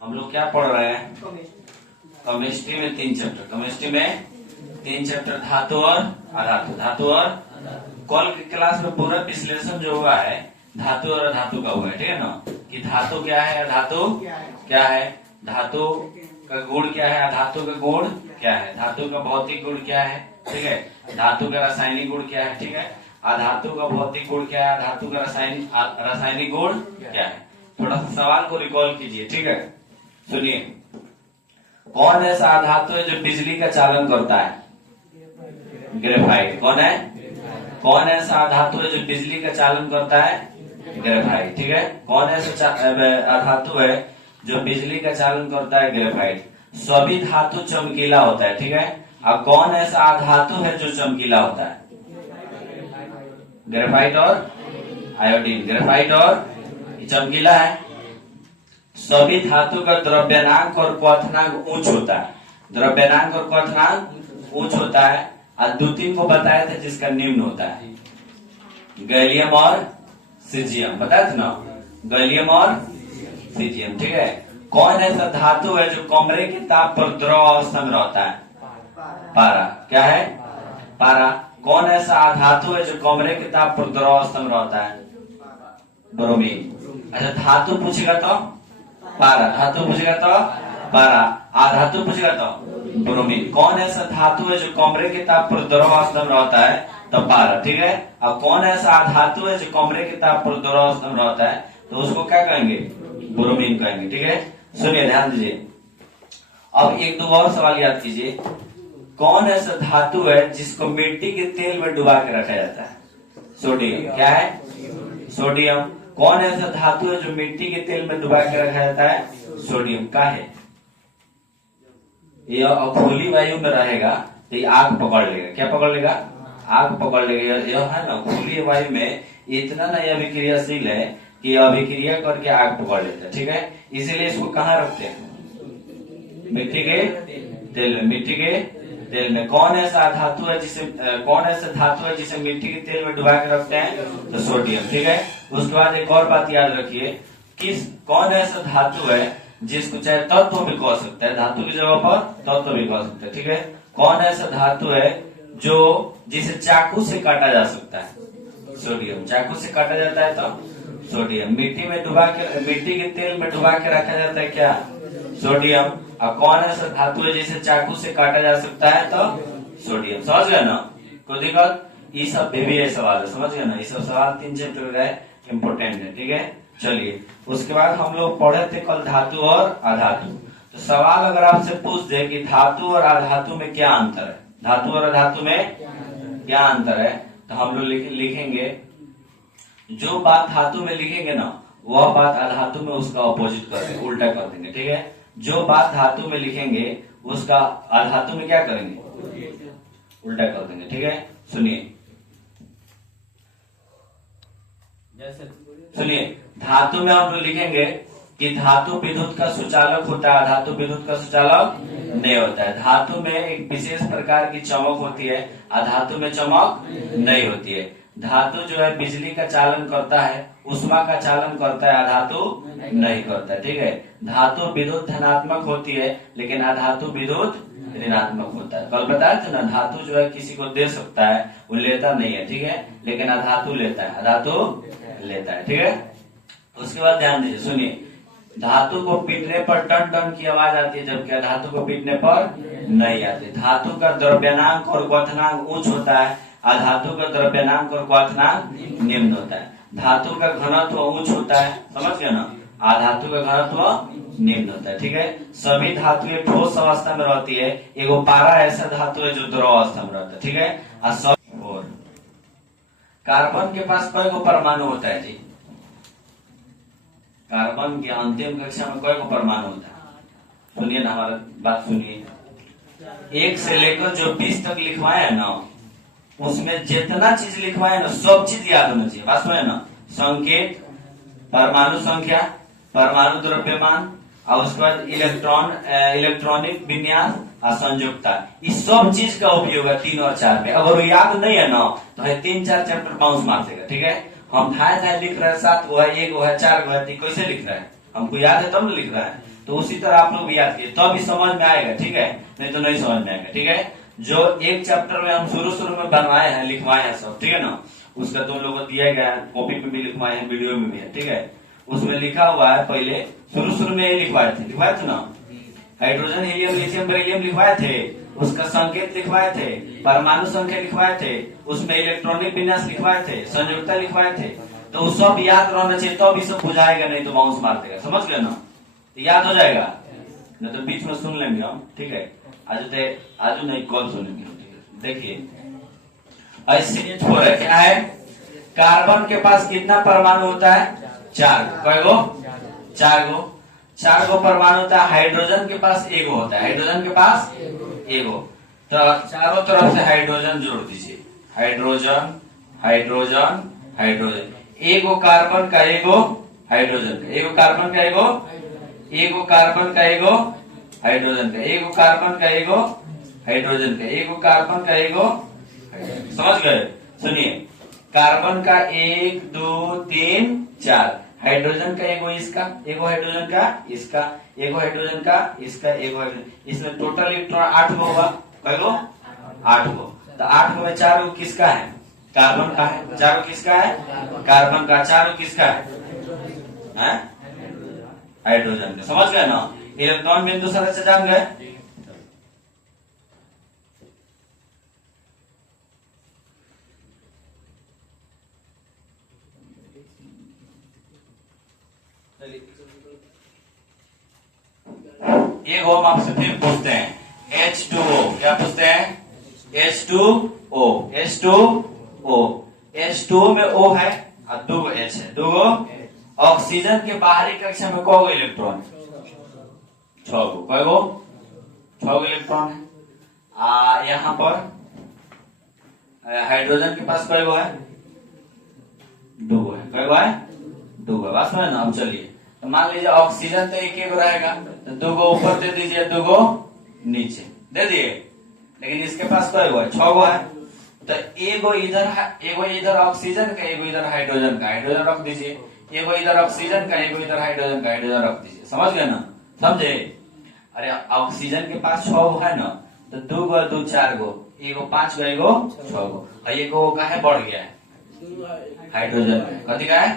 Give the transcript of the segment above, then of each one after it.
हम लोग क्या पढ़ रहे हैं? केमिस्ट्री में 3 चैप्टर, केमिस्ट्री में 3 चैप्टर धातु और अधातु। धातु और कल की क्लास में पूरा विश्लेषण जो हुआ है धातु और अधातु का हुआ है, ठीक है ना, कि धातु क्या है, अधातु क्या है, धातु का गुण क्या है, अधातु का गुण क्या है, धातु का भौतिक गुण क्या है, ठीक है, धातु का रासायनिक गुण क्या है, ठीक है, अधातु का भौतिक गुण क्या है, धातु का रासायनिक गुण क्या है। थोड़ा सा सवाल को रिकॉल कीजिए, ठीक है। सुनिए, कौन ऐसा अधातु है जो बिजली का चालन करता है? ग्रेफाइट। कौन है? कौन ऐसा धातु है जो बिजली का चालन करता है? ग्रेफाइट, ठीक है। कौन ऐसा धातु है जो बिजली का चालन करता है? ग्रेफाइट। सभी धातु चमकीला होता है, ठीक है। अब कौन ऐसा धातु है जो चमकीला होता है? ग्रेफाइट और आयोडीन। ग्रेफाइट और चमकीला है। सभी धातु का द्रव्यनांक और क्वथनांक उच्च होता है। द्रव्यनांक और क्वथनांक उच्च होता है। और 2-3 को बताया था जिसका निम्न होता है, गैलियम और सीजियम, बताया था ना, गैलियम और सीजियम, ठीक है। कौन ऐसा धातु है जो कमरे के ताप पर द्रव अवस्था में रहता है? पारा। क्या है? पारा। कौन ऐसा धातु है जो कमरे के ताप पर द्रव अवस्था में रहता है? ब्रोमीन। अच्छा, धातु पूछेगा तो पारा, धातु पूछेगा तो पारा, अधातु पूछेगा तो ब्रोमीन। कौन ऐसा धातु है जो कमरे के ताप पर द्रवावस्था में रहता है? तो पारा, ठीक है। अब कौन ऐसा धातु है जो कमरे के ताप पर द्रवावस्था में रहता है? तो उसको क्या कहेंगे? ब्रोमीन कहेंगे, ठीक है। सुनिए, ध्यान दीजिए। अब 1-2 और सवाल याद कीजिए। कौन ऐसा धातु है जिसको मिट्टी के तेल में डुबा के रखा जाता है? सोडियम। क्या है? सोडियम। कौन ऐसा धातु है जो मिट्टी के तेल में डुबा के रखा जाता है? सोडियम। का है? यह खुली वायु में रहेगा तो ये आग पकड़ लेगा। क्या पकड़ लेगा? आग पकड़ लेगा। यह है ना, खुली वायु में इतना ना यह अभिक्रियाशील है कि अभिक्रिया करके आग पकड़ लेता है, ठीक है। इसीलिए इसको कहाँ रखते हैं? मिट्टी के तेल में। मिट्टी के तेल में। कौन ऐसा धातु है जिसे मिट्टी के तेल में डुबा के रखते हैं? तो सोडियम, ठीक है। उसके बाद एक और बात याद रखिए, कौन ऐसा धातु है जिसको चाहे तत्व भी कह सकता है, धातु की जगह पर तत्व भी कह सकता है, ठीक है। कौन ऐसा धातु है जो जिसे चाकू से काटा जा सकता है? सोडियम। चाकू से काटा जाता है तो सोडियम। मिट्टी के तेल में डुबा के रखा जाता है क्या? सोडियम। और कौन ऐसा धातु है जिसे चाकू से काटा जा सकता है? तो सोडियम। समझ गए ना? कोई दिक्कत? ये सब भी सवाल है, समझ गए ना? ये सब सवाल 3 चैप्टर का इम्पोर्टेंट है, ठीक है। चलिए, उसके बाद हम लोग पढ़े थे कल धातु और अधातु। तो सवाल अगर आपसे पूछ दे कि धातु और अधातु में क्या अंतर है, धातु और अधातु में क्या अंतर है, तो हम लोग लिखेंगे, जो बात धातु में लिखेंगे ना वह बात अधातु में उसका अपोजिट कर देंगे, उल्टा कर देंगे, ठीक है। जो बात धातु में लिखेंगे उसका अधातु में क्या करेंगे? उल्टा कर देंगे, ठीक है। सुनिए, धातु में हम लोग लिखेंगे कि धातु विद्युत का सुचालक होता है, अधातु विद्युत का सुचालक नहीं होता है। धातु में एक विशेष प्रकार की चमक होती है, अधातु में चमक नहीं होती है। धातु जो है बिजली का चालन करता है, उष्मा का चालन करता है, अधातु नहीं करता है, ठीक है। धातु विद्युत धनात्मक होती है लेकिन अधातु विद्युत ऋणात्मक होता है। कल बताया था ना, धातु जो है किसी को दे सकता है, वो लेता नहीं है, ठीक है, लेकिन अधातु लेता है, अधातु लेता है, ठीक है। उसके बाद ध्यान दीजिए, सुनिए, धातु को पीटने पर टन टन की आवाज आती है जबकि अधातु को पीटने पर नहीं आती। धातु का द्रव्यनांक और क्वथनांक उच्च होता है, अधातु का द्रव्यनांक और क्वथनांक निम्न होता है। धातु का घनत्व उच्च होता है, समझ गए ना, अधातु का घनत्व निम्न होता है, ठीक है। सभी धातुएं ठोस अवस्था में रहती है, एगो पारा ऐसा धातु है जो द्रव अवस्था में रहता है, ठीक है। और कार्बन के पास कई गो परमाणु होता है जी? कार्बन की अंतिम कक्षा में कई गो परमाणु होता है? सुनिए ना, हमारा बात सुनिए। 1 से लेकर जो 20 तक लिखवाए है ना, उसमें जितना चीज लिखवाए ना सब चीज याद होना चाहिए। बात सुने ना, संकेत, परमाणु संख्या, परमाणु द्रव्यमान, और उसके बाद इलेक्ट्रॉनिक विन्यास और संयुक्ता, इस सब चीज का उपयोग है 3 और 4 में। अगर वो याद नहीं है ना तो है 3-4 चैप्टर बाउंस मार देगा, ठीक है। हम धाए लिख रहे हैं 7 वो है, 1 वो है, 4 वो है, कैसे लिख रहे हैं? हमको याद है तब लिख रहा है। तो उसी तरह आप लोग भी याद कीजिए, तो भी समझ में आएगा, ठीक है, नहीं तो नहीं समझ में आएगा, ठीक है। जो एक चैप्टर में हम शुरू में बनवाए हैं, लिखवाए हैं सब, ठीक है ना, उसका तुम लोगों को दिया गया है, कॉपी में भी लिखवाए हैं, वीडियो में भी है, ठीक है। उसमें लिखा हुआ है, पहले शुरू में ये लिखवाए थे ना, हाइड्रोजन हीलियम लिथियम बेरिलियम लिखवाए थे, उसका संकेत लिखवाए थे, परमाणु संख्या लिखवाए थे, उसमें इलेक्ट्रॉनिक विन्यास लिखवाए थे, संयोजकता लिखवाए थे। तो वो सब याद रहना चाहिए, तो भी सब बुझाएगा, नहीं तो बाउंस मार देगा, समझ गए ना, तो याद हो जाएगा, नहीं तो बीच में सुन लेंगे हम, ठीक है। आज नहीं कल सुनेंगे, देखिए H4 है, क्या है, कार्बन के पास कितना परमाणु होता है, 4, कई गो, 4 गो परमाणु होता है। हाइड्रोजन के पास एगो होता है, हाइड्रोजन के पास एगो, तो चारों तरफ से हाइड्रोजन जोड़ दीजिए, हाइड्रोजन हाइड्रोजन हाइड्रोजन, एगो कार्बन का एगो हाइड्रोजन का, एगो कार्बन का एगो, एगो कार्बन का एगो हाइड्रोजन का, एगो कार्बन का एगो हाइड्रोजन का, एगो कार्बन का एगो, समझ गए। सुनिए, कार्बन का 1 2 3 4, हाइड्रोजन का एगो इसका, एगो हाइड्रोजन का इसका, एगो हाइड्रोजन का इसका, एगो हाइड्रोजन, इसमें टोटल इलेक्ट्रॉन 8 गो होगा, कई गो, 8 गो। तो 8 गो में 4 गो किसका है, कार्बन का है, 4 गो किसका है, कार्बन का, 4 गो किसका है, हाइड्रोजन का, समझ गए ना। इलेक्ट्रॉन बिंदु संरचना जान गए। एक हम आपसे फिर पूछते हैं, H2O, क्या पूछते हैं, H2O, H2O, H2O में O है और 2 H है, 2 ऑक्सीजन के बाहरी कक्षा में कौ इलेक्ट्रॉन, 6 गो, कई गो, 6 इलेक्ट्रॉन है। यहाँ पर हाइड्रोजन के पास कई गो है, 2 है, कई गो है, 2 है, बात समझ ना। अब चलिए, तो मान लीजिए ऑक्सीजन तो एक रहेगा, तो 2 गो ऊपर दे दीजिए, 2 गो नीचे दे दिए, लेकिन इसके पास कई गो है, 6 गो है, तो एगो इधर ऑक्सीजन का, एगो इधर हाइड्रोजन का, हाइड्रोजन रख दीजिए, एगो इधर ऑक्सीजन का, एगो इधर हाइड्रोजन का, हाइड्रोजन रख दीजिए, समझ गए ना, समझे। अरे ऑक्सीजन के पास 6 गो है ना, तो 2 गो 2 4 गो, एगो 5 गो, एगो 6 गो, और एगो का है बढ़ गया है, हाइड्रोजन कथी का है,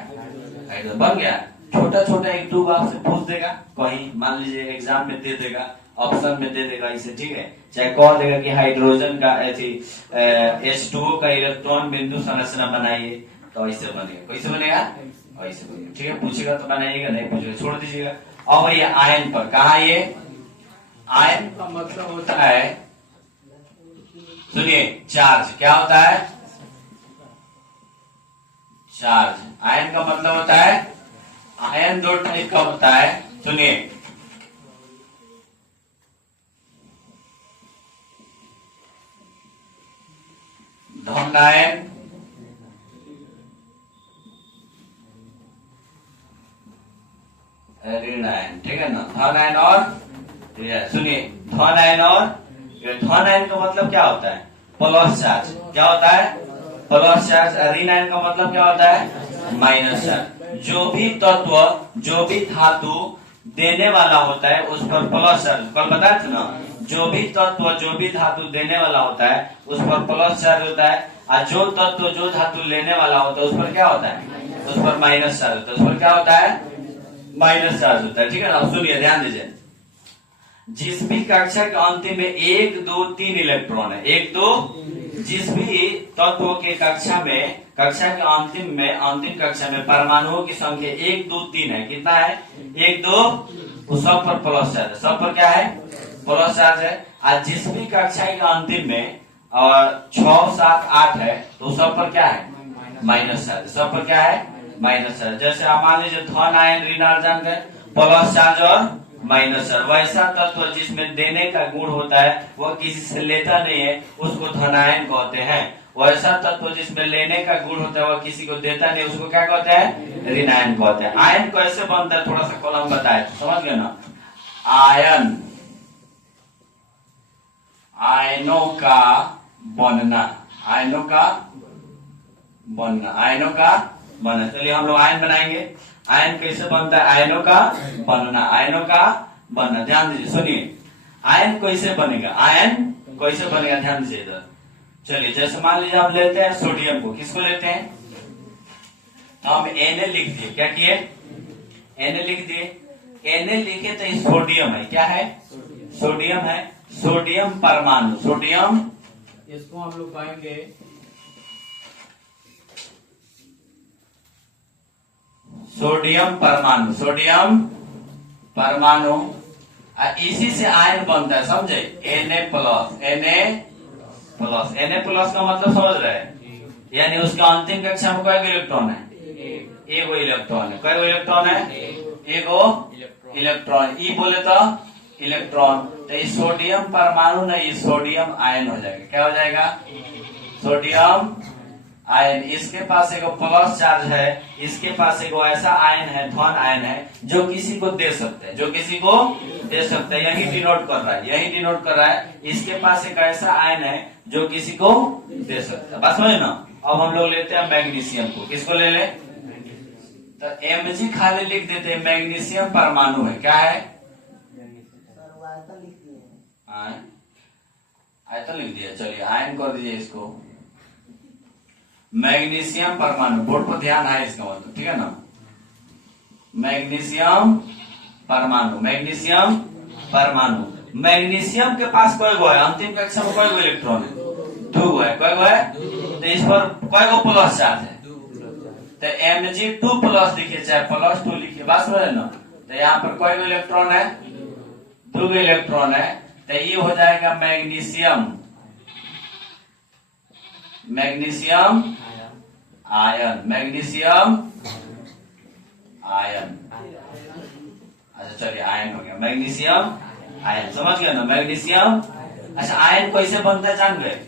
हाइड्रोजन बन गया। छोटा छोटा एक 2 आपसे पूछ देगा, कहीं मान लीजिए एग्जाम में दे देगा, ऑप्शन में दे देगा इसे, ठीक है, चाहे कह देगा कि हाइड्रोजन का H2O का इलेक्ट्रॉन बिंदु संरचना बनाइए, तो ऐसे बनेगा, कैसे बनेगा, ऐसे बनेगा, ठीक है। पूछेगा तो बनाइएगा, नहीं पूछेगा छोड़ दीजिएगा। और ये आयन पर, कहा ये आयन का मतलब होता है, सुनिए, चार्ज, क्या होता है, चार्ज। आयन का मतलब होता है, आयन 2 टाइप का होता है, सुनिए, धन आयन, ऋण आयन, ठीक है ना, धन आयन और ऋण। सुनिए, धन आयन और धन आयन का मतलब क्या होता है, प्लस चार्ज, क्या होता है, प्लस चार्ज। ऋण आयन का मतलब क्या होता है, माइनस चार्ज। जो भी तत्व, जो भी धातु देने वाला होता है उस पर प्लस चार्ज, कल बताया था ना, जो भी तत्व, जो भी धातु देने वाला होता है उस पर प्लस चार्ज होता है, और जो तत्व, जो धातु लेने वाला होता है उस पर क्या होता है, उस पर माइनस चार्ज होता है, उस पर क्या होता है, माइनस चार्ज होता है, ठीक है ना। सुनिए, ध्यान दीजिए, जिस भी कक्षा के अंतिम में 1 2 3 इलेक्ट्रॉन है, 1 2, जिस भी तत्व के कक्षा के अंतिम कक्षा में परमाणुओं की संख्या 1 2 3 है, कितना है, 1 2, वो सब पर प्लस चार्ज है, सब पर क्या है, प्लस चार्ज है। आज जिस भी कक्षा के अंतिम में और 6 7 8 है, तो सब पर क्या है, माइनस चार्ज, सब पर क्या है, माइनस चार्ज। जैसे आप मान लीजिए धन आयन, ऋण आयन गए, प्लस चार्ज और माइनस चार्ज। वैसा तत्व जिसमें देने का गुण होता है, वो किसी से लेता नहीं है, उसको धनायन कहते हैं। वैसा तत्व जिसमें लेने का गुण होता है, वो किसी को देता नहीं, उसको क्या कहते हैं, ऋणायन कहते हैं। आयन कैसे बनता है, थोड़ा सा कॉलम बताए तो समझ गए ना। आयन, आयनों का बनना, आयनों का बनना, आयनों का बनना। चलिए हम लोग आयन बनाएंगे। आयन कैसे बनता है, आयनों का बनना, आयनों का बनना। ध्यान दीजिए, सुनिए आयन कैसे बनेगा, आयन कैसे बनेगा, ध्यान दीजिए इधर। चलिए जैसे मान लीजिए आप लेते हैं सोडियम को, किसको लेते हैं, तो हम Na लिख दिए, क्या किए, Na लिख दिए। Na लिखे तो ये सोडियम है, क्या है, सोडियम है, सोडियम परमाणु, सोडियम, इसको हम लोग कहेंगे सोडियम परमाणु, सोडियम परमाणु। इसी से आयन बनता है, समझे, Na प्लस, Na प्लस का मतलब समझ रहे हैं, यानी उसका अंतिम कक्षा में कई इलेक्ट्रॉन है, एगो इलेक्ट्रॉन है, कई इलेक्ट्रॉन है, एगो इलेक्ट्रॉन। ई बोले तो इलेक्ट्रॉन, तो ये सोडियम परमाणु नहीं, ये सोडियम आयन हो जाएगा, क्या हो जाएगा, सोडियम आयन। इसके पास एक प्लस चार्ज है, इसके पास एक ऐसा आयन है, धन आयन है, जो किसी को दे सकते हैं, जो किसी को दे सकते हैं, यही डिनोट कर रहा है, यही डिनोट कर रहा है। इसके पास एक ऐसा आयन है जो किसी को दे सकता है, बस समझे ना। अब हम लोग लेते हैं मैग्नीशियम को, किसको ले ले, तो Mg खाली लिख देते हैं, मैग्नीशियम परमाणु है, क्या है, आयतन लिख दिया। चलिए आयन कर दीजिए इसको, मैग्नीशियम परमाणु, बोर्ड पर ध्यान है इसका मतलब, ठीक है ना। मैग्नीशियम परमाणु, मैग्नीशियम परमाणु। मैग्नीशियम के पास कोई गो है, अंतिम कक्षा में कोई गो इलेक्ट्रॉन है, दो गो है, कोई गो है, तो इस पर कोई गो प्लस चार्ज है, तो Mg2 प्लस लिखिए चाहे प्लस 2 लिखिए, बस समझे ना। तो यहाँ पर कोई गो इलेक्ट्रॉन है, दो गो इलेक्ट्रॉन है, तो ये हो जाएगा magnesium, magnesium ion, magnesium ion. अच्छा चलिए आयन हो गया, मैग्नीशियम आयन, समझ गया ना, मैग्नीशियम। अच्छा आयन कैसे बनता है जान गए,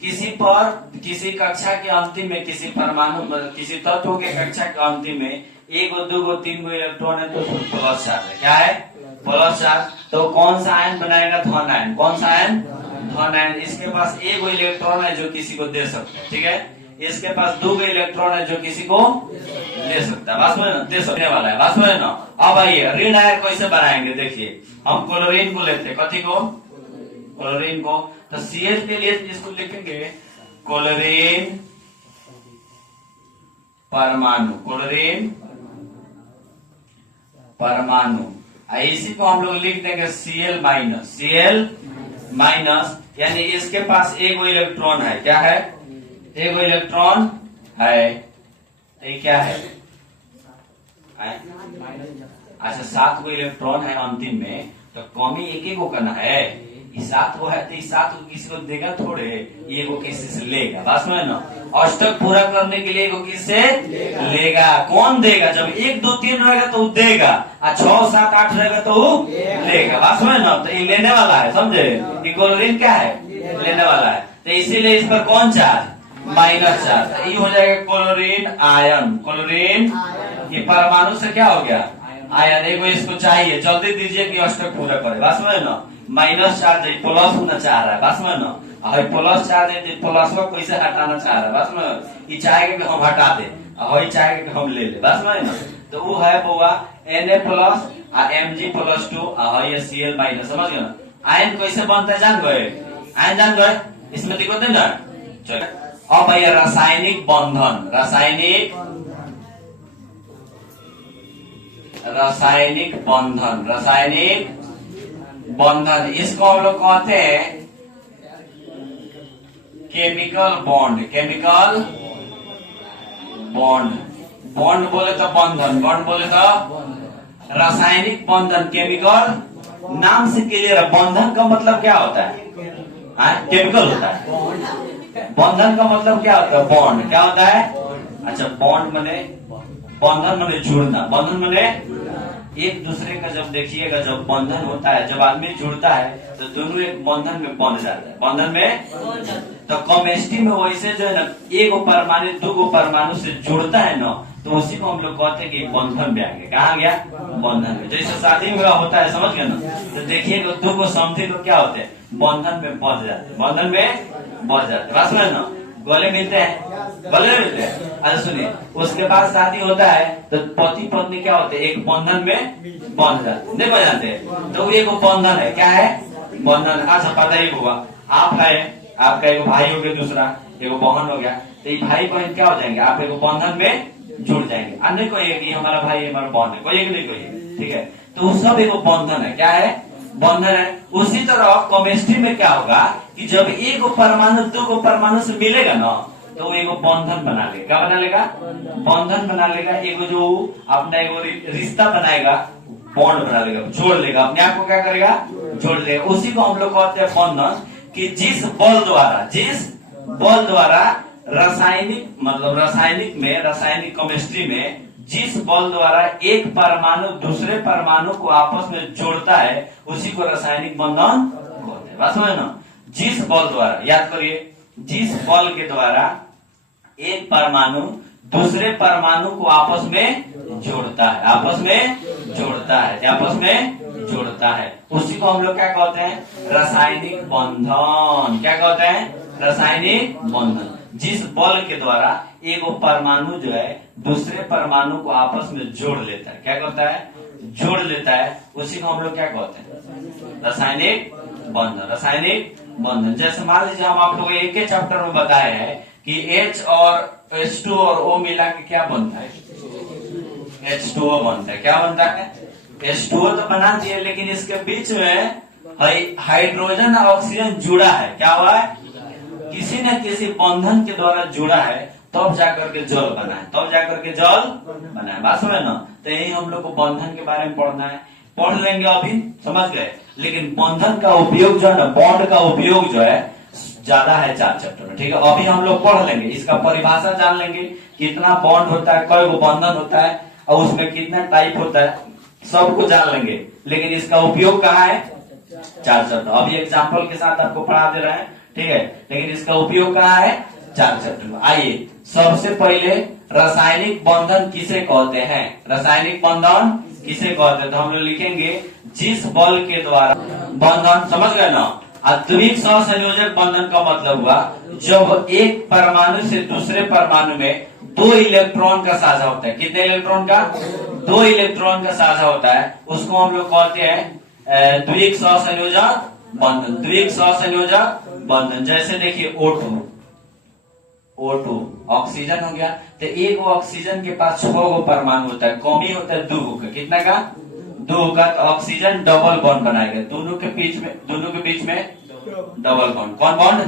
किसी पर, किसी कक्षा के अंतिम में, किसी परमाणु, किसी तत्व के कक्षा के अंतिम में एक गो, दो गो, तीन गो इलेक्ट्रॉन है, तो प्लस चार्ज है, क्या है, प्लस चार्ज। तो कौन सा आयन बनाएगा, धन आयन, कौन सा आयन, धन आयन। इसके पास एक गो इलेक्ट्रॉन है जो किसी को दे सकते हैं, ठीक है। इसके पास दो गो इलेक्ट्रॉन है जो किसी को दे सकता है, बस में ना, दे सकने वाला है, बस में ना। अब आइए ऋण आयन कैसे बनाएंगे, देखिए हम क्लोरीन को लेते हैं, कथी को, क्लोरीन को। तो Cl के लिए इसको लिखेंगे क्लोरीन परमाणु, क्लोरीन परमाणु। इसी को हम लोग लिख देंगे Cl माइनस, Cl माइनस, यानी इसके पास एक इलेक्ट्रॉन है, क्या है, एक इलेक्ट्रॉन है, ये क्या है, अच्छा 7 गो इलेक्ट्रॉन है अंतिम में, तो कमी एक गो करना है, ये 7 गो है, तो ये 7 गो किसी को देगा थोड़े, ये को किसी से लेगा, बस में ना। अष्टक पूरा करने के लिए को किससे लेगा, कौन देगा, जब 1 2 3 रहेगा तो वो देगा, और 6 7 8 रहेगा तो वो लेगा, बस में ना। तो ये लेने वाला है, समझे, ये क्लोरीन क्या है, लेने वाला है, तो इसीलिए इस पर कौन चार्ज, माइनस चार्ज। तो ये हो जाएगा क्लोरीन आयन, क्लोरीन, ये परमाणु से क्या हो गया, आयन। एक इसको चाहिए, जल्दी दीजिए कि अष्टक पूरा करे, बस में ना। माइनस चार्ज है, प्लस होना चाह रहा है, बस में ना। प्लस चार्ज है, प्लस को कैसे हटाना चाह रहा है, बस में, ये चाहेगा कि हम हटा दे, और चाहेगा कि हम ले ले, बस में ना। तो वो है बुआ Na प्लस Mg+2 और ये Cl माइनस, समझ गए ना। आयन कैसे बनता है जान गए, आयन जान गए, इसमें दिक्कत नहीं ना। चलो अब भैया रासायनिक बंधन, रासायनिक बंधन, रासायनिक बंधन, इसको हम लोग कहते हैं chemical bond, chemical bond. Bond बोले तो बंधन, बॉन्ड बोले तो रासायनिक बंधन, केमिकल, नाम से क्लियर है। बंधन का मतलब क्या होता है, केमिकल होता है। बंधन का मतलब क्या होता है, बॉन्ड क्या होता है, अच्छा बॉन्ड मने, बंधन मने जुड़ना, बंधन मने एक दूसरे का, जब देखिएगा जब बंधन होता है, जब आदमी जुड़ता है तो दोनों एक बंधन में बंध जाता है, बंधन में। तो केमिस्ट्री में वैसे जो है ना, एक परमाणु दो गो परमाणु से जुड़ता है ना, तो उसी को हम लोग कहते हैं कि बंधन में आ गया, कहा गया, बंधन में। जैसे शादी विवाह होता है, समझ गए ना, तो देखिएगा दो गो समझे तो क्या होते हैं, बंधन में बंध जाते, बंधन में बंध जाते, बस में ना। गले मिलते हैं, गले मिलते हैं। अच्छा सुनिए, उसके बाद शादी होता है तो पति पत्नी क्या होते हैं, एक बंधन में बंध जाते, नहीं बन जाते, तो वो एक बंधन है, क्या है, बंधन। अच्छा पता ही होगा, आप है, आपका एक भाई हो गया, दूसरा एक बहन हो गया, तो ये भाई बहन क्या हो जाएंगे, आप एक बंधन में जुड़ जाएंगे। अन्य कोई एक ही हमारा भाई हमारा बहन है, कोई एक नहीं कोई, ठीक है, तो वो सब एक बंधन है, क्या है, बंधन है। उसी तरह केमिस्ट्री में क्या होगा कि जब एक परमाणु दो परमाणु से मिलेगा ना, तो वो एक बंधन बना लेगा, क्या बना लेगा, बंधन बना लेगा, एक जो अपना एक रिश्ता बनाएगा, बॉन्ड बना लेगा, जोड़ लेगा, अपने आप को क्या करेगा, जोड़ लेगा। उसी को हम लोग कहते हैं बंधन। कि जिस बल द्वारा रासायनिक, मतलब रासायनिक केमिस्ट्री में जिस बल द्वारा एक परमाणु दूसरे परमाणु को आपस में जोड़ता है, उसी को रासायनिक बंधन कहते हैं। बात समझ ना, जिस बल द्वारा, याद करिए, जिस बल के द्वारा एक परमाणु दूसरे परमाणु को आपस में जोड़ता है, आपस में जोड़ता है, आपस में जोड़ता है, उसी को हम लोग क्या कहते हैं, रासायनिक बंधन। क्या कहते हैं, रासायनिक बंधन। जिस बल के द्वारा एक परमाणु जो है दूसरे परमाणु को आपस में जोड़ लेता है, क्या करता है, जोड़ लेता है, उसी को हम लोग क्या कहते हैं, रासायनिक बंधन। रासायनिक बंधन। जैसे मान लीजिए हम आप लोग एक ही चैप्टर में बताए हैं कि H और H2 और O मिला के क्या बनता है, H2O बनता है। क्या बनता है, H2O तो बना दिए, लेकिन इसके बीच में हाइड्रोजन और ऑक्सीजन जुड़ा है, क्या हुआ है, किसी न किसी बंधन के द्वारा जुड़ा है, तब जाकर के जल बना है, तब जाकर के जल बना है। बात समझे ना, तो यही हम लोग को बंधन के बारे में पढ़ना है, पढ़ लेंगे, अभी समझ गए। लेकिन बंधन का उपयोग जो है ना, बॉन्ड का उपयोग जो है ज्यादा है 4 चैप्टर में, ठीक है। अभी हम लोग पढ़ लेंगे, इसका परिभाषा जान लेंगे, कितना बॉन्ड होता है, कई बंधन होता है और उसमें कितना टाइप होता है, सबको जान लेंगे। लेकिन इसका उपयोग कहाँ है, 4 चैप्टर। अभी एग्जाम्पल के साथ आपको पढ़ा दे रहे हैं, ठीक है, लेकिन इसका उपयोग कहाँ है, 4 चैप्टर में। आइए सबसे पहले रासायनिक बंधन किसे कहते हैं, रासायनिक बंधन किसे कहते हैं, तो हम लोग लिखेंगे जिस बल के द्वारा बंधन, समझ गए ना। द्विक सहसंयोजक बंधन का मतलब हुआ जब एक परमाणु से दूसरे परमाणु में 2 इलेक्ट्रॉन का साझा होता है। कितने इलेक्ट्रॉन का, 2 इलेक्ट्रॉन का साझा होता है, उसको हम लोग कहते हैं द्विक सहसंयोजक बंधन। द्विक सहसंयोजक बंधन। जैसे देखिए O2 ऑक्सीजन हो गया, तो एक ऑक्सीजन के पास 6 परमाणु होता है, कमी होता है 2 का, कितना का, 2 का। तो ऑक्सीजन डबल बॉन्ड बनाएगा, दोनों के बीच में डबल बॉन्ड। कौन बॉन्ड,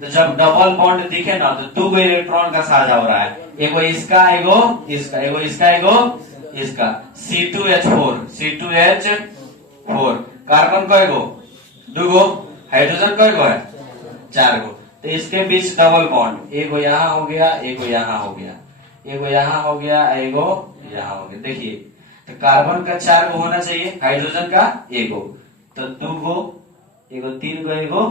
तो जब डबल बॉन्ड दिखे ना, तो 2 इलेक्ट्रॉन का साझा हो रहा है, एगो इसका, एगो इसका, एगो इसका, एगो इसका। C2H4 कार्बन को एगो, 2 हाइड्रोजन को एगो है, 4 गो। तो इसके बीच डबल बॉन्ड, एगो यहाँ हो गया, एगो यहाँ हो गया, एगो यहाँ हो गया, एगो यहाँ हो गया। देखिए, तो कार्बन का 4 गो होना चाहिए, हाइड्रोजन का एगो, तो 2 गो, एगो 3 गो, एगो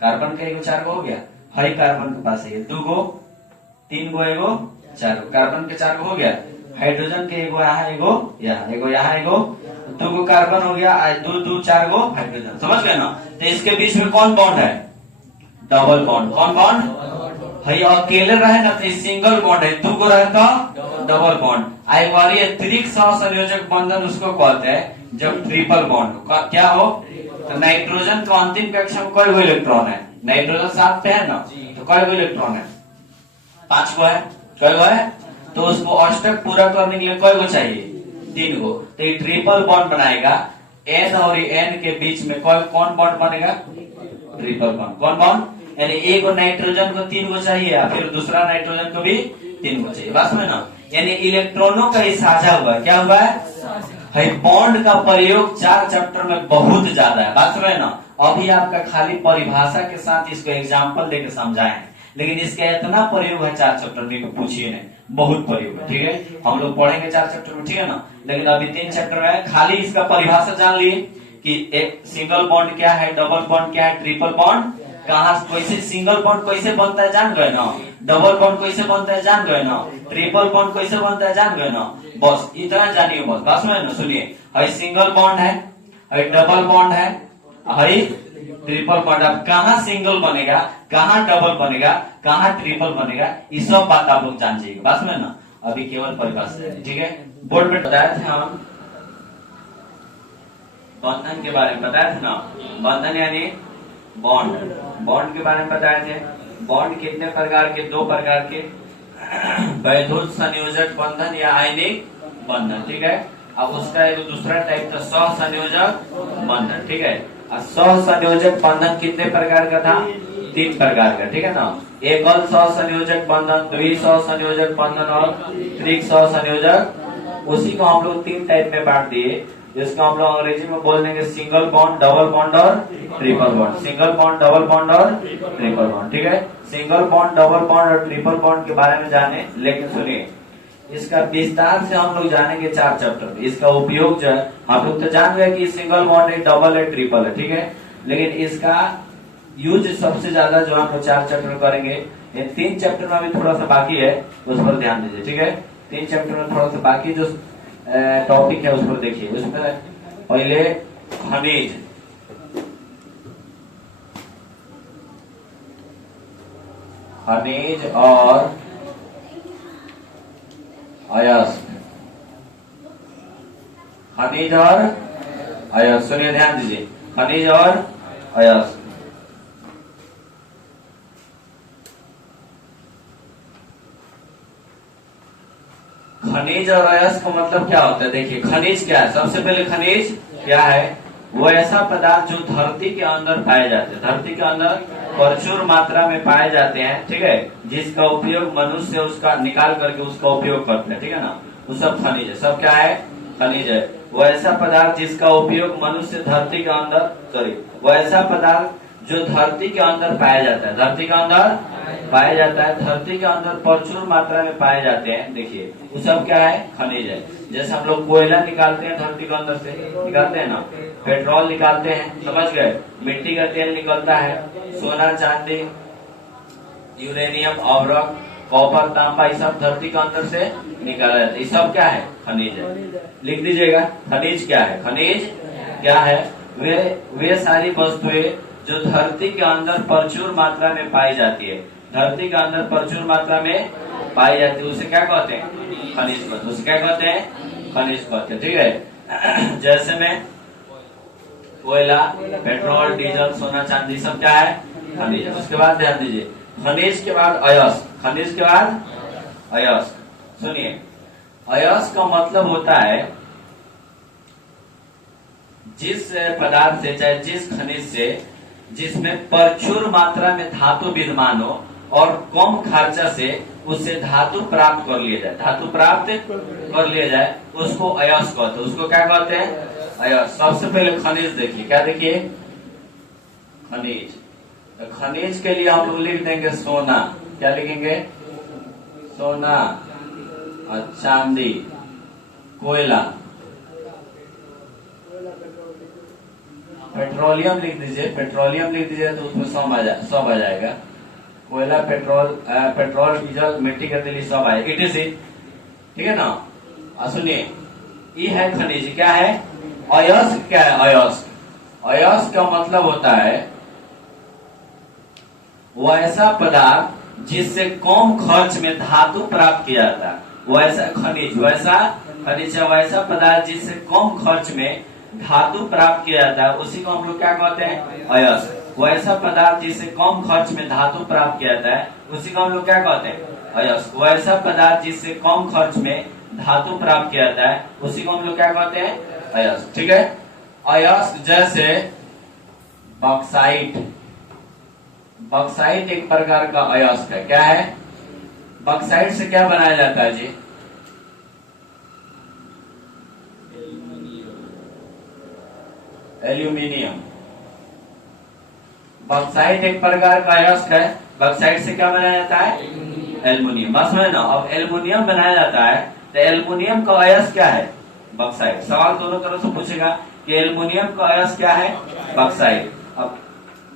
कार्बन का एगो 4 गो हो गया। हर कार्बन के पास है 2 गो, 3 गो, एगो 4 गो, कार्बन के 4 गो हो गया। हाइड्रोजन के एगो यहाँ, एगो यहाँ, एगो यहाँ, एगो 2 गो कार्बन हो गया, 2 4 गो हाइड्रोजन। समझ गए ना। तो इसके बीच में कौन बॉन्ड है, डबल बॉन्ड। कौन बॉन्ड, भाई अकेले रहे ना तो सिंगल बॉन्ड है, 2 गो रहे तो डबल बॉन्ड। आई त्रिक सहसंयोजक बंधन उसको कहते हैं जब ट्रिपल बॉन्ड क्या हो। तो नाइट्रोजन का अंतिम कक्षा में कई गो इलेक्ट्रॉन है, नाइट्रोजन 7 पे है ना, तो कई गो इलेक्ट्रॉन है, 5 गो है, कई गो है। तो उसको अष्टक पूरा करने के लिए कई गो चाहिए, 3 गो। तो ये ट्रिपल बॉन्ड बनाएगा, N और N के बीच में कौन बॉन्ड बनेगा, ट्रिपल बॉन्ड। कौन बॉन्ड, यानी एक नाइट्रोजन को 3 गो चाहिए, फिर दूसरा नाइट्रोजन को भी 3 गो चाहिए। बस में ना, यानी इलेक्ट्रॉनों का ही साझा हुआ, क्या हुआ है, बॉन्ड का प्रयोग 4 चैप्टर में बहुत ज्यादा है। बात समझे ना। अभी आपका खाली परिभाषा के साथ इसको एग्जाम्पल देकर समझाए हैं, लेकिन इसका इतना प्रयोग है 4 चैप्टर में, पूछिए नहीं, बहुत प्रयोग है, ठीक है। हम लोग पढ़ेंगे 4 चैप्टर में, ठीक है ना। लेकिन अभी 3 चैप्टर में खाली इसका परिभाषा जान लिए कि एक सिंगल बॉन्ड क्या है, डबल बॉन्ड क्या है, ट्रिपल बॉन्ड कहाँ, कैसे सिंगल बॉन्ड कैसे बनता है जान गए ना, डबल बॉन्ड कैसे बनता है जान गए ना, ट्रिपल बॉन्ड कैसे बनता है जान गए ना। बस इतना जानिए, बस में ना। सुनिए, है सिंगल बॉन्ड है डबल बॉन्ड है ट्रिपल बॉन्ड। अब कहाँ सिंगल बनेगा, कहाँ डबल बनेगा, कहाँ ट्रिपल बनेगा, ये सब बात आप लोग जान जाइएगा। बात में ना अभी केवल परिभाषा है, ठीक है। बोर्ड में बताया था हम बंधन के बारे में, बताया था ना। बंधन यानी बॉन्ड, बॉन्ड के बारे में बताए थे। बॉन्ड कितने प्रकार के, दो प्रकार के, वैधुत संयोजक बंधन या आयनिक बंधन, ठीक है। अब उसका एक दूसरा टाइप था सहसंयोजक बंधन, ठीक है। और सहसंयोजक बंधन कितने प्रकार का था, 3 प्रकार का, ठीक है ना। एकल सहसंयोजक बंधन, द्वि सहसंयोजक बंधन और त्रिक सहसंयोजक। उसी को हम लोग 3 टाइप में बांट दिए, जिसको हम लोग अंग्रेजी में बोल देंगे सिंगल बॉन्ड, डबल बॉन्ड और triple bond. Single bond, double bond और ट्रिपल बॉन्ड, ठीक है। सिंगल बॉन्ड, डबल बॉन्ड और ट्रिपल बॉन्ड के बारे में जाने, लेकिन सुनिए इसका विस्तार से हम लोग जानेंगे 4 चैप्टर। इसका उपयोग जो है हम लोग तो जान गए कि सिंगल बॉन्ड है, डबल है, ट्रिपल है, ठीक है। लेकिन इसका यूज सबसे ज्यादा जो हम लोग 4 चैप्टर करेंगे। ये 3 चैप्टर में अभी थोड़ा सा बाकी है, उस पर ध्यान दीजिए, ठीक है। 3 चैप्टर में थोड़ा सा बाकी जो टॉपिक है उस पर देखिए। उसमें पहले खनिज, खनिज और अयस्क, खनिज और अयस्क, सुनिए ध्यान दीजिए, खनिज और अयस्क। खनिज और अयस्क का मतलब क्या होता है, देखिए खनिज क्या है। सबसे पहले खनिज क्या है, वो ऐसा पदार्थ जो धरती के अंदर पाए जाते हैं, धरती के अंदर प्रचुर मात्रा में पाए जाते हैं, ठीक है। जिसका उपयोग मनुष्य उसका निकाल करके उसका उपयोग करते हैं, ठीक है ना। वो सब खनिज है, सब क्या है, खनिज है। वो ऐसा पदार्थ जिसका उपयोग मनुष्य धरती के अंदर करे, वो ऐसा पदार्थ जो धरती के अंदर पाया जाता है, धरती के अंदर पाया जाता है, धरती के अंदर प्रचुर मात्रा में पाए जाते हैं। देखिए वो सब क्या है, खनिज है। जैसे हम लोग कोयला निकालते हैं धरती के अंदर से, निकालते हैं ना, पेट्रोल निकालते हैं, समझ गए, मिट्टी का तेल निकलता है, सोना चांदी, यूरेनियम, अवरक, कॉपर, तांबा, ये सब धरती के अंदर से निकाला जाता है। ये सब क्या है, खनिज है। लिख दीजिएगा, खनिज क्या है, खनिज क्या है, वे सारी वस्तुएं जो धरती के अंदर प्रचुर मात्रा में पाई जाती है, धरती के अंदर प्रचुर मात्रा में पाई जाती है, उसे क्या कहते हैं, खनिज कहते हैं। उसे क्या कहते हैं, खनिज कहते हैं, ठीक है। जैसे में कोयला, पेट्रोल, डीजल, सोना चांदी सब क्या है, खनिज है। उसके बाद ध्यान दीजिए, खनिज के बाद अयस्क, खनिज के बाद अयस्क। सुनिए, अयस्क का मतलब होता है जिस पदार्थ से, चाहे जिस खनिज से, जिसमें प्रचुर मात्रा में धातु विद्यमान हो और कम खर्चा से उससे धातु प्राप्त कर लिया जाए, धातु प्राप्त कर लिया जाए, उसको अयस्क कहते हैं। उसको क्या कहते हैं, अयस्क। सबसे पहले खनिज देखिए, क्या देखिए, खनिज। तो खनिज के लिए हम लोग लिख देंगे सोना, क्या लिखेंगे, सोना, चांदी, कोयला, पेट्रोलियम लिख दीजिए, पेट्रोलियम लिख दीजिए तो उसमें सब आ जाएगा। कोयला, पेट्रोल, डीजल, मिट्टी का तेल, सब आएगा, इट, ठीक है ना। सुनिए, ये है खनिज, क्या है, अयस्क क्या है, अयस्क। अयस्क का मतलब होता है वो ऐसा पदार्थ जिससे कम खर्च में धातु प्राप्त किया जाता है, वैसा खनिज, वैसा खनिज है, वैसा पदार्थ जिससे कम खर्च में धातु प्राप्त किया जाता है, उसी को हम लोग क्या कहते हैं, अयस्क। वैसा पदार्थ जिससे कम खर्च में धातु प्राप्त किया जाता है, उसी को हम लोग क्या कहते हैं, अयस्क। वैसा पदार्थ जिससे कम खर्च में धातु प्राप्त किया जाता है, उसी को हम लोग क्या कहते हैं, अयस्क, ठीक है। अयस्क जैसे बॉक्साइट, बॉक्साइट एक प्रकार का अयस्क है, क्या है, बॉक्साइट से क्या बनाया जाता है जी, एल्यूमिनियम। बॉक्साइट एक प्रकार का अयस्क है, बॉक्साइट से क्या बनाया जाता है, एल्युमिनियम। बस में ना, अब एल्युमिनियम बनाया जाता है तो एल्युमिनियम का अयस्क क्या है, बॉक्साइट। सवाल दोनों तरफ से पूछेगा कि एल्युमिनियम का अयस्क क्या है, बॉक्साइट। अब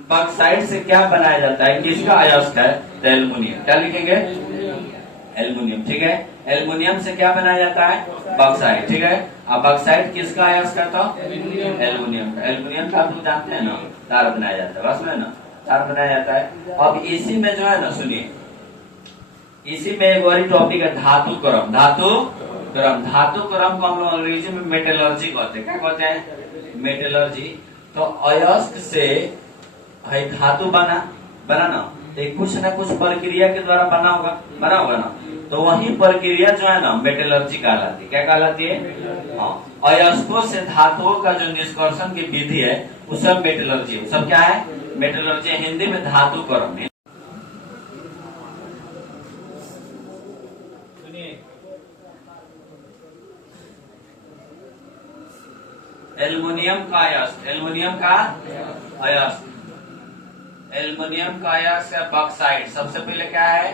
बॉक्साइट से क्या बनाया जाता है, किसका अयस्क है, तो एल्युमिनियम, क्या लिखेंगे, एल्युमिनियम, ठीक है। एल्युमिनियम से क्या बनाया जाता है, बॉक्साइट, ठीक है। अब बॉक्साइट किसका अयस्क कहता हूँ? एल्युमिनियम का। एल्युमिनियम का आप लोग जानते हैं ना, तार बनाया जाता है, बस में ना तार बनाया जाता है। अब इसी में जो है ना, सुनिए, इसी में एक और टॉपिक है धातु क्रम। धातु क्रम, धातु क्रम को हम लोग अंग्रेजी में मेटलर्जी कहते हैं। क्या कहते हैं? मेटलर्जी। तो अयस्क से है धातु बना ना, एक कुछ ना कुछ प्रक्रिया के द्वारा बना होगा ना, तो वही प्रक्रिया जो है ना मेटलर्जी कहलाती है। क्या कहलाती है? हाँ, अयस्कों से धातुओं का जो निष्कर्षण की विधि है वो सब मेटलर्जी है। सब क्या है? मेटलर्जी। हिंदी में धातु क्रम है। सुनिए, एल्युमिनियम का अयस्क, एल्युमिनियम का अयस्क, एल्युमिनियम का अयस्क है बॉक्साइट। सबसे पहले क्या है?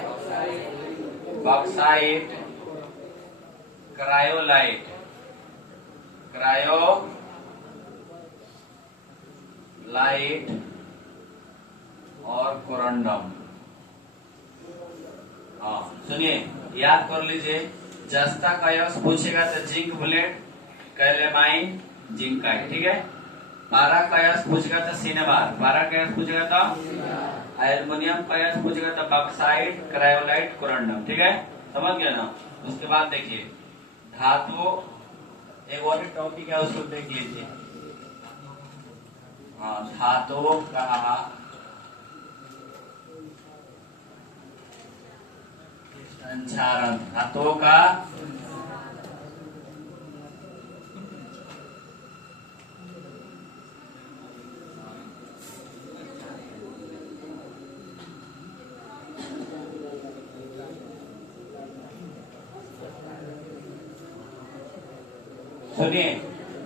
बॉक्साइट, क्रायोलाइट, क्रायोलाइट और कोरंडम। हाँ सुनिए, याद कर लीजिए, जस्ता का अयस्क पूछेगा तो जिंक बुलेट, कैलेमाइन, जिंकाइट, ठीक है। पारा का अयस्क पूछेगा तो सिनेबार, पारा का अयस्क पूछेगा तो एल्युमिनियम का अयस्क पूछेगा तो बॉक्साइट, क्रायोलाइट, कोरंडम, ठीक है। समझ गया ना? उसके बाद देखिए धातु, एक और टॉपिक है उसको देख लीजिए। हाँ, धातु का संचारण, धातुओं का सुनिए,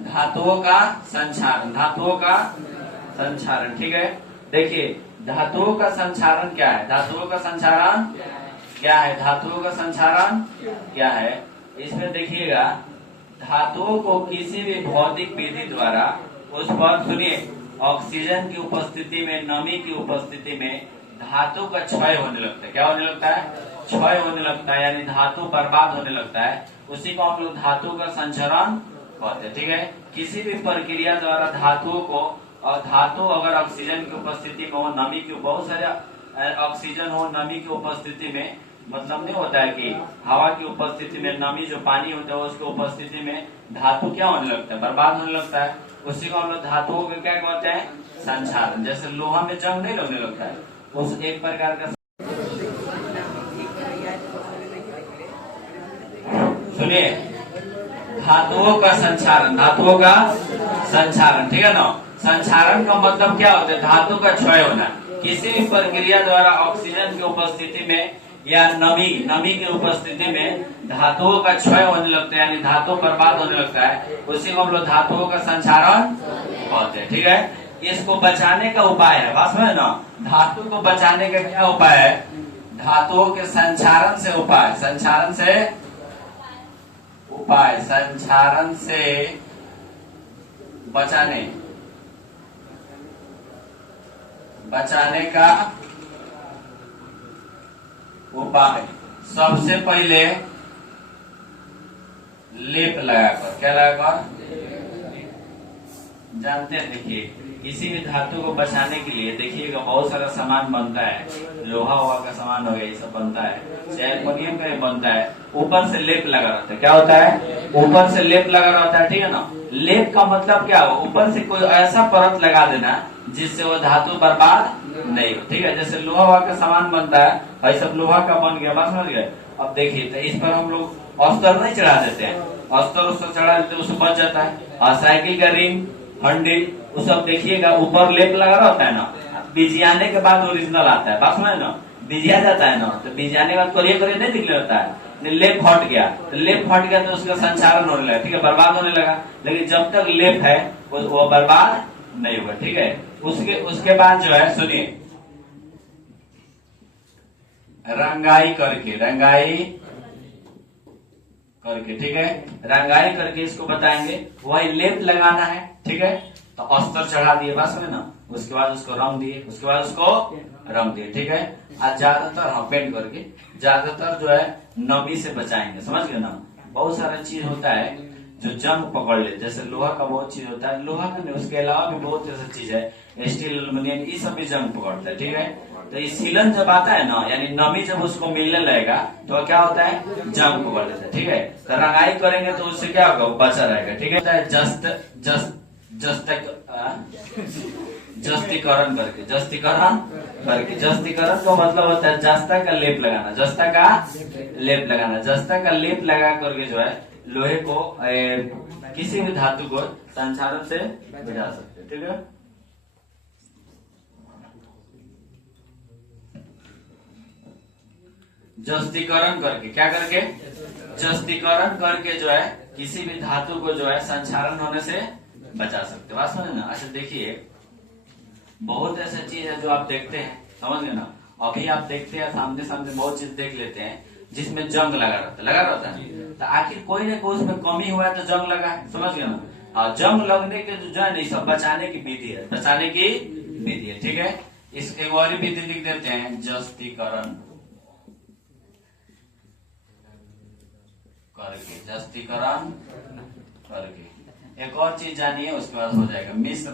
धातुओं का संचारण, धातुओं का संचारण, ठीक है। देखिए धातुओं का संचारण क्या है? धातुओं का संचारण क्या है? धातुओं का संचारण क्या है? इसमें देखिएगा, धातुओं को किसी भी भौतिक विधि द्वारा उस पर, सुनिए, ऑक्सीजन की उपस्थिति में, नमी की उपस्थिति में धातु का क्षय होने लगता है। क्या होने लगता है? क्षय होने लगता है, यानी धातु बर्बाद होने लगता है। उसी को हम लोग धातु का संचरण कहते हैं, ठीक है। किसी भी प्रक्रिया द्वारा धातुओं को, और धातु अगर ऑक्सीजन की उपस्थिति में हो, नमी की, बहुत सारे ऑक्सीजन हो, नमी की उपस्थिति में, मतलब नहीं होता है कि हवा की उपस्थिति में नमी, जो पानी होता है उसकी उपस्थिति में धातु क्या होने लगता है? बर्बाद होने लगता है। उसी को हम लोग धातुओं को क्या कहते हैं? संचारण। जैसे लोहा में जंग नहीं लगने लगता है, उस एक प्रकार का। सुनिए, धातुओं का संचारण, धातुओं का संचारण, ठीक है ना। संचारण का मतलब क्या होता है? धातु का क्षय होना। किसी भी प्रक्रिया द्वारा ऑक्सीजन की उपस्थिति में या नमी की उपस्थिति में धातुओं का क्षय होने लगता है, यानी धातु बर्बाद होने लगता है। उसी को हम लोग धातुओं का संचारण कहते हैं, ठीक है। इसको बचाने का उपाय है, बस में ना, धातु को बचाने का क्या उपाय है? धातुओं के संचारण से उपाय, संचारण से उपाय, संचारण से बचाने का उपाय। सबसे पहले लेप लगाकर, क्या लगाकर? जानते हैं, देखिए किसी भी धातु को बचाने के लिए देखिएगा बहुत सारा सामान बनता है, लोहा वोहा का सामान हो गया, ये सब बनता है, एल्युमिनियम का ही बनता है। ऊपर से लेप लगा रहता है। क्या होता है? ऊपर से लेप लगा रहता है, ठीक है ना। लेप का मतलब क्या हो? ऊपर से कोई ऐसा परत लगा देना जिससे वो धातु बर्बाद नहीं हो, ठीक है। जैसे लोहा वोहा का सामान बनता है, भाई सब लोहा का बन गया, बस समझ गए। अब देखिए, तो इस पर हम लोग अस्तर नहीं चढ़ा देते हैं, अस्तर उसको चढ़ा देते, उसको बच जाता है। और साइकिल का रिंग, हंडिल, वो सब देखिएगा ऊपर लेप लगा रहता है ना, बिजियाने के बाद ओरिजिनल आता है, बात में ना, बिजिया जाता है ना, तो बिजियाने के बाद करिए नहीं दिखने लगता है। लेप फट गया, तो लेप फट गया तो उसका संचारण होने लगा, ठीक है, बर्बाद होने लगा। लेकिन जब तक लेप है वो बर्बाद नहीं होगा, ठीक है। उसके बाद जो है, सुनिए, रंगाई करके, ठीक है, रंगाई करके इसको बताएंगे। वही लेप लगाना है, ठीक है। तो अस्तर चढ़ा दिए, बस में ना, उसके बाद उसको रंग दिए, ठीक है। आज ज्यादातर हम पेंट करके, ज्यादातर जो है नमी से बचाएंगे, समझ गए ना। बहुत सारा चीज होता है जो जंग पकड़ ले, जैसे लोहा का बहुत चीज होता है, लोहा का नहीं उसके अलावा भी बहुत ऐसा चीज है, स्टील एल्यूमिनियम ये सब भी जंग पकड़ता है, ठीक है। तो ये सीलन जब आता है ना, यानी नमी जब उसको मिलने लगेगा तो क्या होता है, जंग पकड़ लेता है, ठीक है। तो रंगाई करेंगे तो उससे क्या होगा, वो बचा रहेगा, ठीक है। जस्तीकरण करके, जस्तीकरण का मतलब होता है जस्ता का लेप लगाना, जस्ता का लेप लगा करके जो है लोहे को किसी भी धातु को संचालन से बचा सकते हैं, ठीक है। जस्तीकरण करके, क्या करके, जस्तीकरण करके जो है किसी भी धातु को जो है संचालन होने से बचा सकते हो, बात समझे ना। अच्छा देखिए, बहुत ऐसा चीज है जो आप देखते हैं, समझ गए ना। अभी आप देखते हैं सामने बहुत चीज देख लेते हैं जिसमें जंग लगा रहता है, तो आखिर कोई ना कोई उसमें कमी हुआ है तो जंग लगा है, समझ गए ना। हाँ, जंग लगने के जो है नहीं, सब बचाने की विधि है, ठीक है। इस एक और विधि लिख देते हैं, जस्तीकरण करके। एक और चीज जानिए, उसके बाद हो जाएगा मिश्र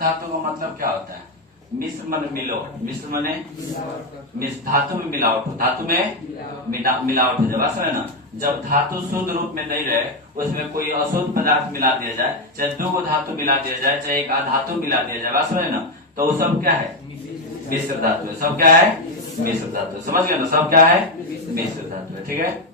धातु का मतलब क्या होता है, मिश्र माने मिलावट, धातु में मिलावट हो, मिलावट हो जाए, बस है ना। जब धातु शुद्ध रूप में नहीं रहे, उसमें कोई अशुद्ध पदार्थ मिला दिया जाए, चाहे 2 को धातु मिला दिया जाए, चाहे एक धातु मिला दिया जाए, बस है ना, तो वो सब क्या है, मिश्र धातु है। सब क्या है, मिश्र धातु, समझ गए ना, सब क्या है, मिश्र धातु है, ठीक है।